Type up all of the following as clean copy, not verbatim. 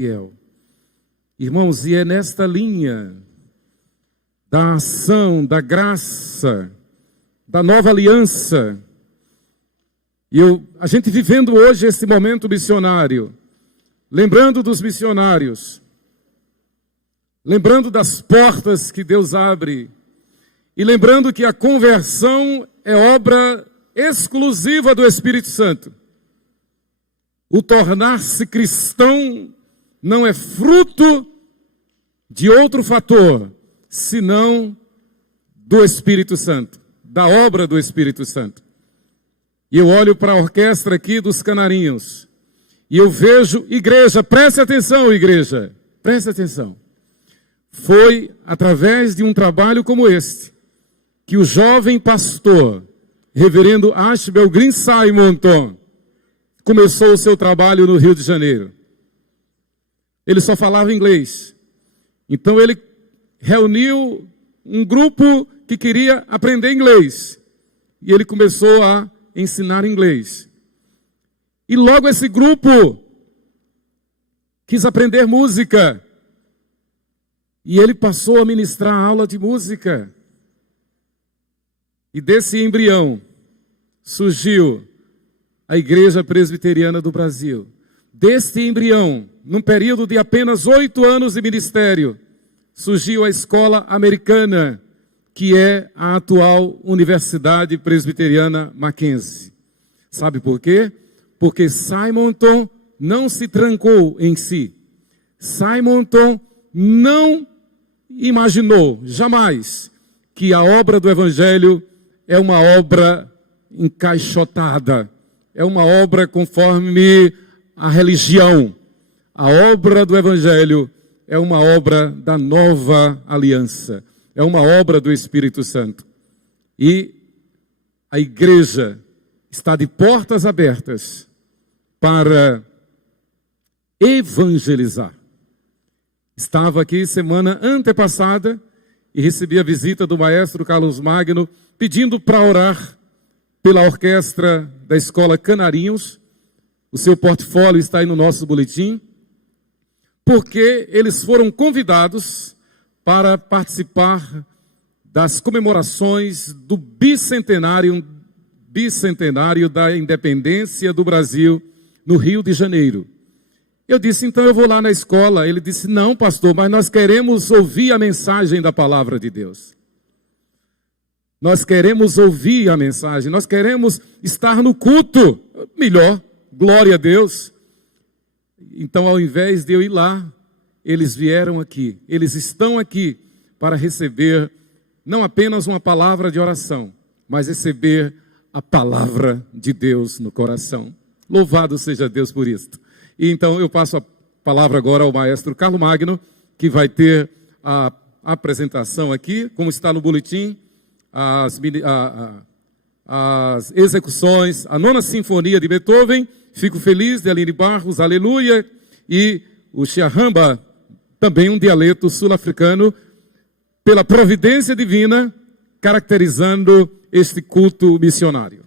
fiel. Irmãos, e é nesta linha da ação, da graça, da nova aliança, e a gente vivendo hoje esse momento missionário, lembrando dos missionários, lembrando das portas que Deus abre, e lembrando que a conversão é obra exclusiva do Espírito Santo. O tornar-se cristão não é fruto de outro fator, senão do Espírito Santo, da obra do Espírito Santo. E eu olho para a orquestra aqui dos Canarinhos, e eu vejo igreja, preste atenção, igreja, preste atenção. Foi através de um trabalho como este, que o jovem pastor, reverendo Ashbel Green Simonton, começou o seu trabalho no Rio de Janeiro. Ele só falava inglês. Então ele reuniu um grupo que queria aprender inglês. E ele começou a ensinar inglês. E logo esse grupo quis aprender música. E ele passou a ministrar aula de música. E desse embrião surgiu a Igreja Presbiteriana do Brasil. Deste embrião, num período de apenas 8 anos de ministério, surgiu a Escola Americana, que é a atual Universidade Presbiteriana Mackenzie. Sabe por quê? Porque Simonton não se trancou em si. Simonton não imaginou, jamais, que a obra do Evangelho é uma obra encaixotada, é uma obra conforme a religião. A obra do Evangelho é uma obra da nova aliança, é uma obra do Espírito Santo. E a igreja está de portas abertas para evangelizar. Estava aqui semana antepassada e recebi a visita do maestro Carlos Magno, pedindo para orar pela orquestra da Escola Canarinhos. O seu portfólio está aí no nosso boletim, porque eles foram convidados para participar das comemorações do bicentenário da independência do Brasil no Rio de Janeiro. Eu disse, então eu vou lá na escola. Ele disse, não, pastor, mas nós queremos ouvir a mensagem da palavra de Deus. Nós queremos ouvir a mensagem, nós queremos estar no culto. Melhor, glória a Deus. Então, ao invés de eu ir lá, eles vieram aqui. Eles estão aqui para receber não apenas uma palavra de oração, mas receber a palavra de Deus no coração. Louvado seja Deus por isto. E então eu passo a palavra agora ao maestro Carlos Magno, que vai ter a apresentação aqui, como está no boletim, as execuções, a 9ª Sinfonia de Beethoven, Fico Feliz, de Aline Barros, Aleluia, e o Xiarramba, também um dialeto sul-africano, pela providência divina, caracterizando este culto missionário.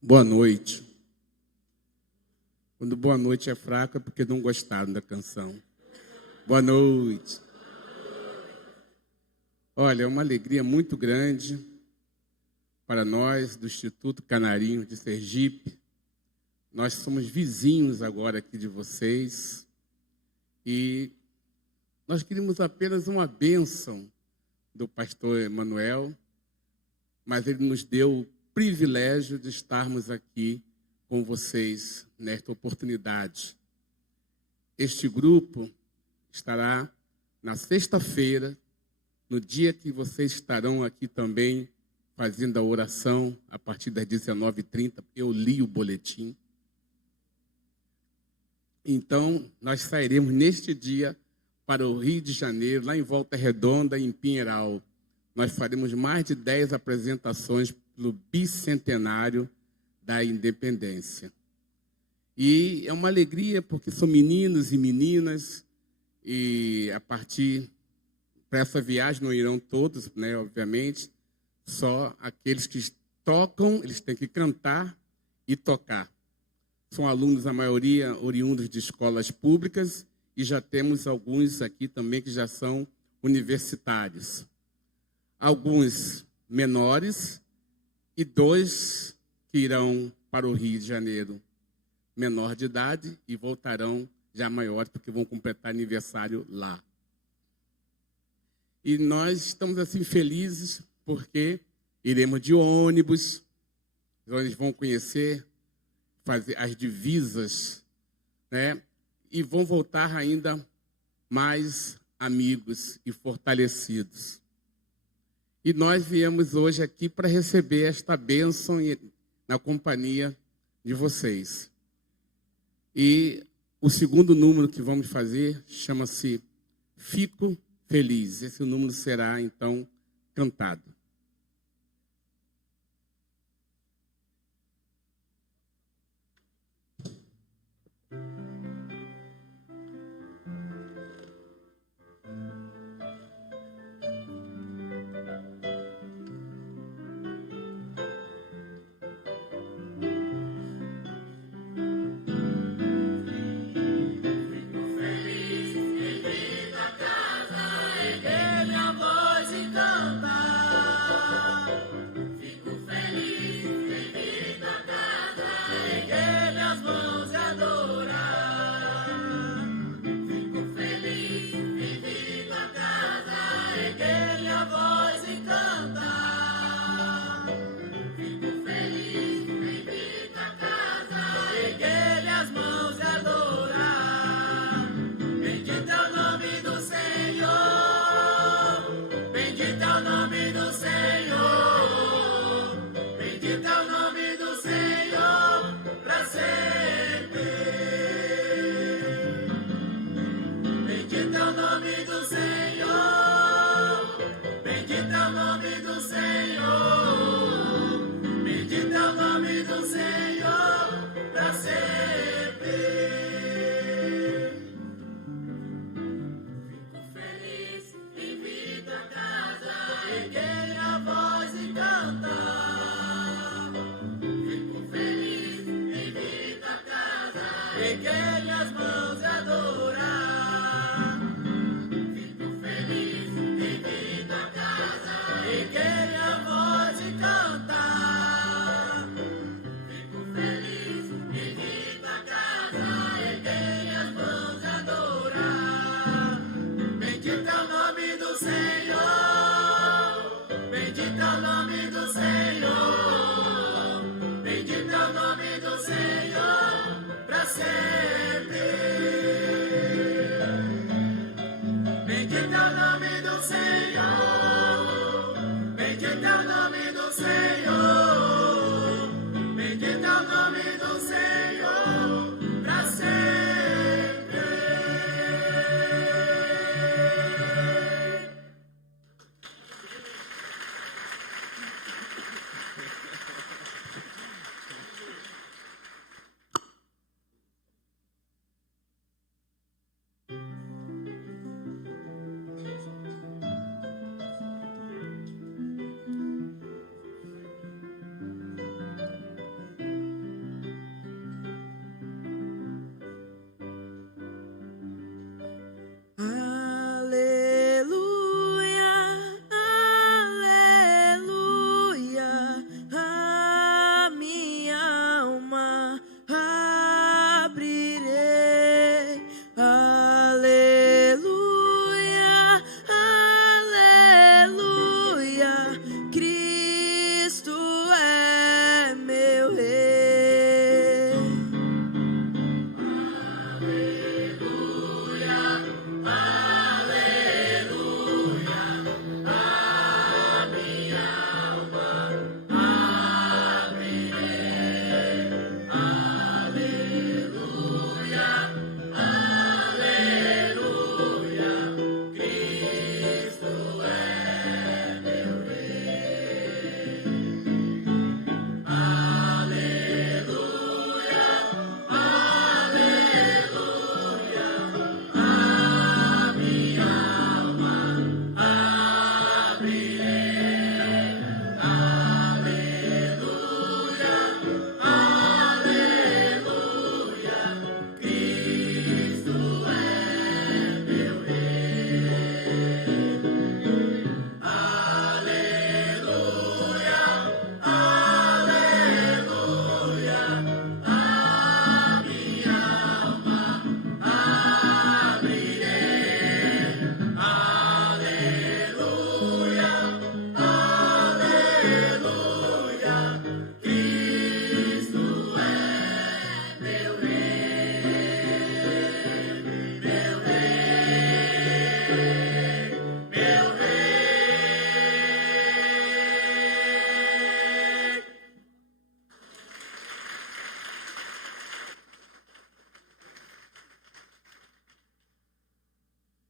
Boa noite. Quando boa noite é fraca é porque não gostaram da canção. Boa noite. Olha, é uma alegria muito grande para nós do Instituto Canarinho de Sergipe. Nós somos vizinhos agora aqui de vocês e nós queríamos apenas uma bênção do pastor Emanuel, mas ele nos deu o privilégio de estarmos aqui com vocês nesta oportunidade. Este grupo estará na sexta-feira, no dia que vocês estarão aqui também fazendo a oração a partir das 19h30. Eu li o boletim. Então, nós sairemos neste dia para o Rio de Janeiro, lá em Volta Redonda, em Pinheiral. Nós faremos mais de 10 apresentações pelo bicentenário da independência. E é uma alegria porque são meninos e meninas, e a partir para essa viagem não irão todos, né, obviamente, só aqueles que tocam, eles têm que cantar e tocar. São alunos, a maioria, oriundos de escolas públicas, e já temos alguns aqui também que já são universitários. Alguns menores e 2 que irão para o Rio de Janeiro, menor de idade, e voltarão já maiores, porque vão completar aniversário lá. E nós estamos assim felizes, porque iremos de ônibus, então eles vão conhecer, fazer as divisas, né? E vão voltar ainda mais amigos e fortalecidos. E nós viemos hoje aqui para receber esta bênção na companhia de vocês. E o segundo número que vamos fazer chama-se Fico Feliz. Esse número será, então, cantado.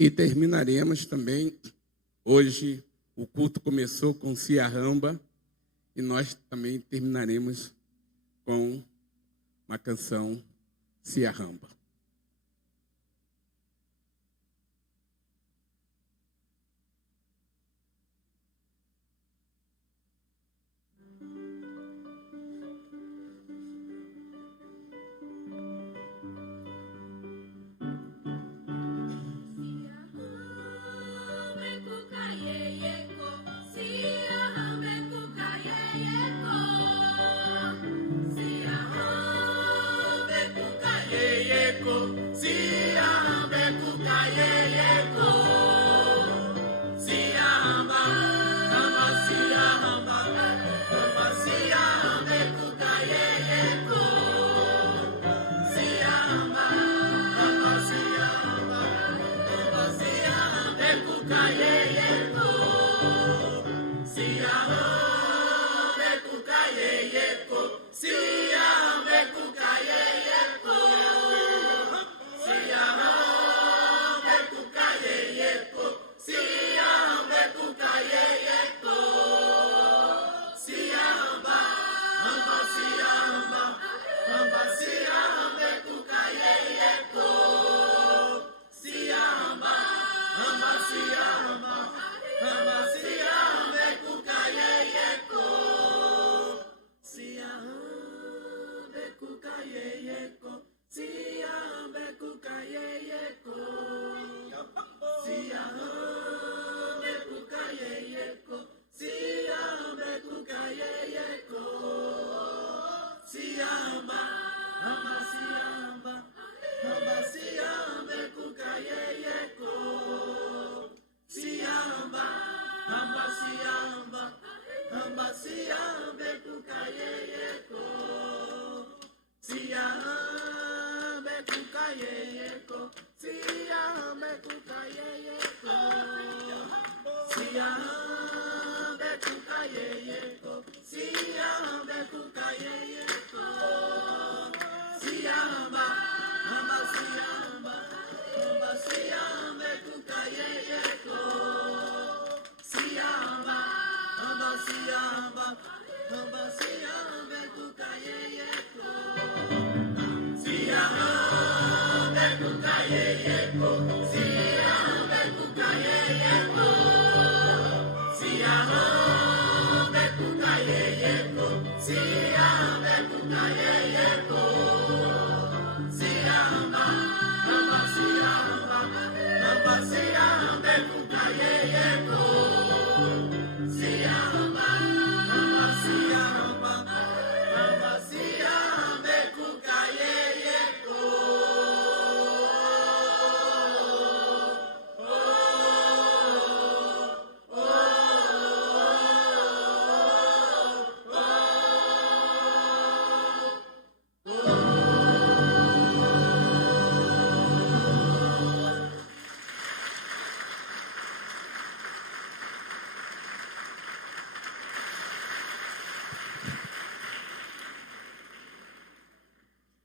E terminaremos também, hoje o culto começou com Cia Ramba, e nós também terminaremos com uma canção Cia Ramba.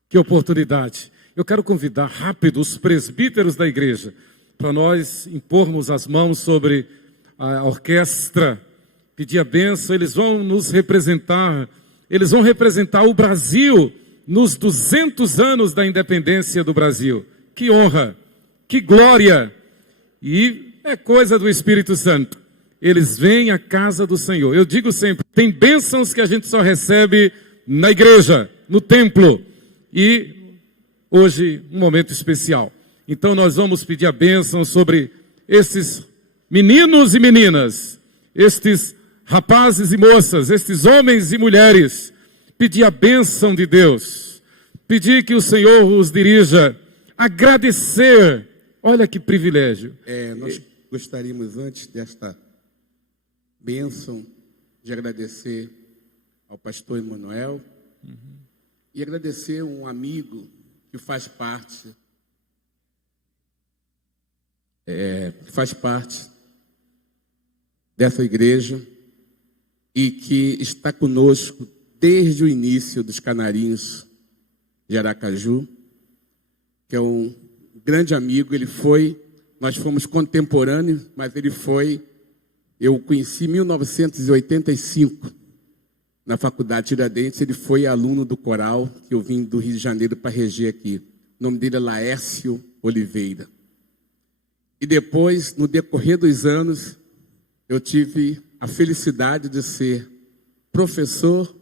Que oportunidade. Eu quero convidar rápido os presbíteros da igreja para nós impormos as mãos sobre a orquestra, pedir a bênção. Eles vão nos representar, eles vão representar o Brasil nos 200 anos da independência do Brasil. Que honra, que glória, e é coisa do Espírito Santo. Eles vêm à casa do Senhor. Eu digo sempre, tem bênçãos que a gente só recebe na igreja, no templo. E hoje, um momento especial. Então nós vamos pedir a bênção sobre esses meninos e meninas, estes rapazes e moças, estes homens e mulheres. Pedir a bênção de Deus. Pedir que o Senhor os dirija. Agradecer. Olha que privilégio. Nós gostaríamos, antes desta bênção, de agradecer ao pastor Emanuel. E agradecer um amigo que faz parte dessa igreja e que está conosco desde o início dos Canarinhos de Aracaju, que é um grande amigo. Ele foi Nós fomos contemporâneos, mas eu o conheci em 1985, na Faculdade Tiradentes. Ele foi aluno do coral, que eu vim do Rio de Janeiro para reger aqui. O nome dele é Laércio Oliveira. E depois, no decorrer dos anos, eu tive a felicidade de ser professor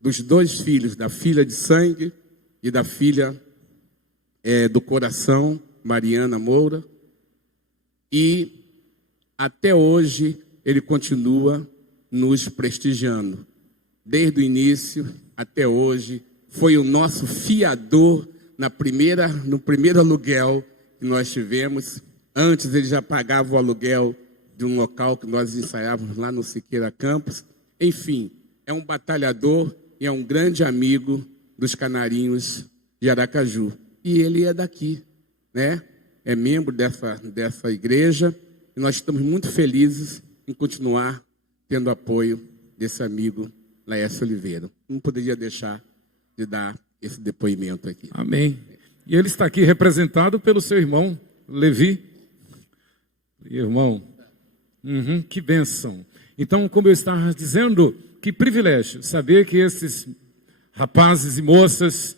dos 2 filhos, da filha de sangue e da filha do coração, Mariana Moura. E até hoje ele continua nos prestigiando. Desde o início até hoje, foi o nosso fiador no primeiro aluguel que nós tivemos. Antes ele já pagava o aluguel de um local que nós ensaiávamos lá no Siqueira Campos. Enfim, é um batalhador e é um grande amigo dos Canarinhos de Aracaju. E ele é daqui, né? É membro dessa igreja, e nós estamos muito felizes em continuar tendo apoio desse amigo Laércio Oliveira. Não poderia deixar de dar esse depoimento aqui. Amém. E ele está aqui representado pelo seu irmão, Levi. Irmão, que bênção. Então, como eu estava dizendo, que privilégio saber que esses rapazes e moças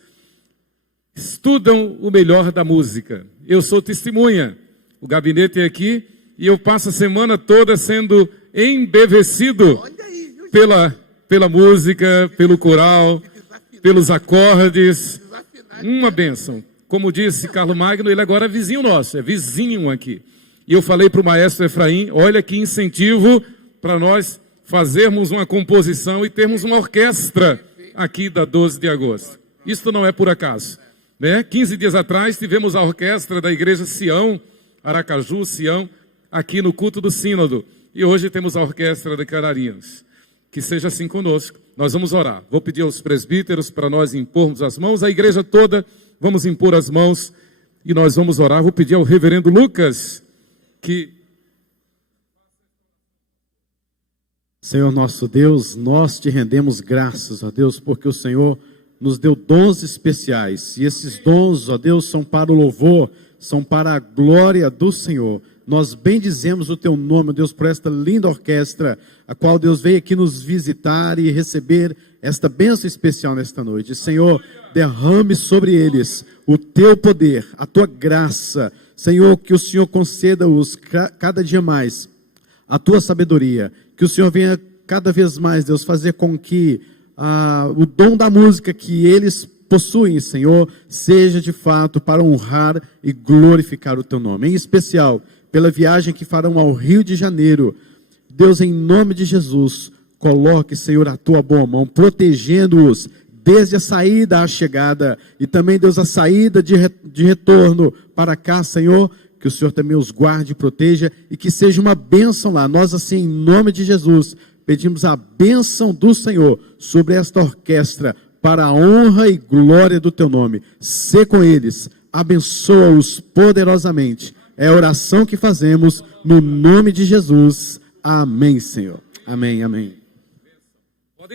estudam o melhor da música. Eu sou testemunha. O gabinete é aqui e eu passo a semana toda sendo embevecido pela música, pelo coral, pelos acordes. Uma bênção. Como disse Carlos Magno, ele agora é vizinho nosso, é vizinho aqui. E eu falei para o maestro Efraim, olha que incentivo para nós fazermos uma composição e termos uma orquestra aqui da 12 de agosto. Isso não é por acaso. 15 dias atrás tivemos a orquestra da igreja Sião, Aracaju, Sião, aqui no culto do sínodo. E hoje temos a orquestra de Canarinhos. Que seja assim conosco. Nós vamos orar. Vou pedir aos presbíteros para nós impormos as mãos. A igreja toda, vamos impor as mãos e nós vamos orar. Vou pedir ao reverendo Lucas que... Senhor nosso Deus, nós te rendemos graças, ó Deus, porque o Senhor nos deu dons especiais, e esses dons, ó Deus, são para o louvor, são para a glória do Senhor. Nós bendizemos o teu nome, ó Deus, por esta linda orquestra, a qual Deus veio aqui nos visitar e receber esta bênção especial nesta noite. Senhor, derrame sobre eles o teu poder, a tua graça. Senhor, que o Senhor conceda-os cada dia mais a tua sabedoria, que o Senhor venha cada vez mais, Deus, fazer com que o dom da música que eles possuem, Senhor, seja de fato para honrar e glorificar o teu nome. Em especial, pela viagem que farão ao Rio de Janeiro. Deus, em nome de Jesus, coloque, Senhor, a tua boa mão, protegendo-os desde a saída à chegada, e também, Deus, a saída de retorno para cá, Senhor, que o Senhor também os guarde e proteja, e que seja uma bênção lá. Nós, assim, em nome de Jesus, pedimos a bênção do Senhor sobre esta orquestra, para a honra e glória do teu nome. Sê com eles, abençoa-os poderosamente. É a oração que fazemos no nome de Jesus. Amém, Senhor. Amém, amém.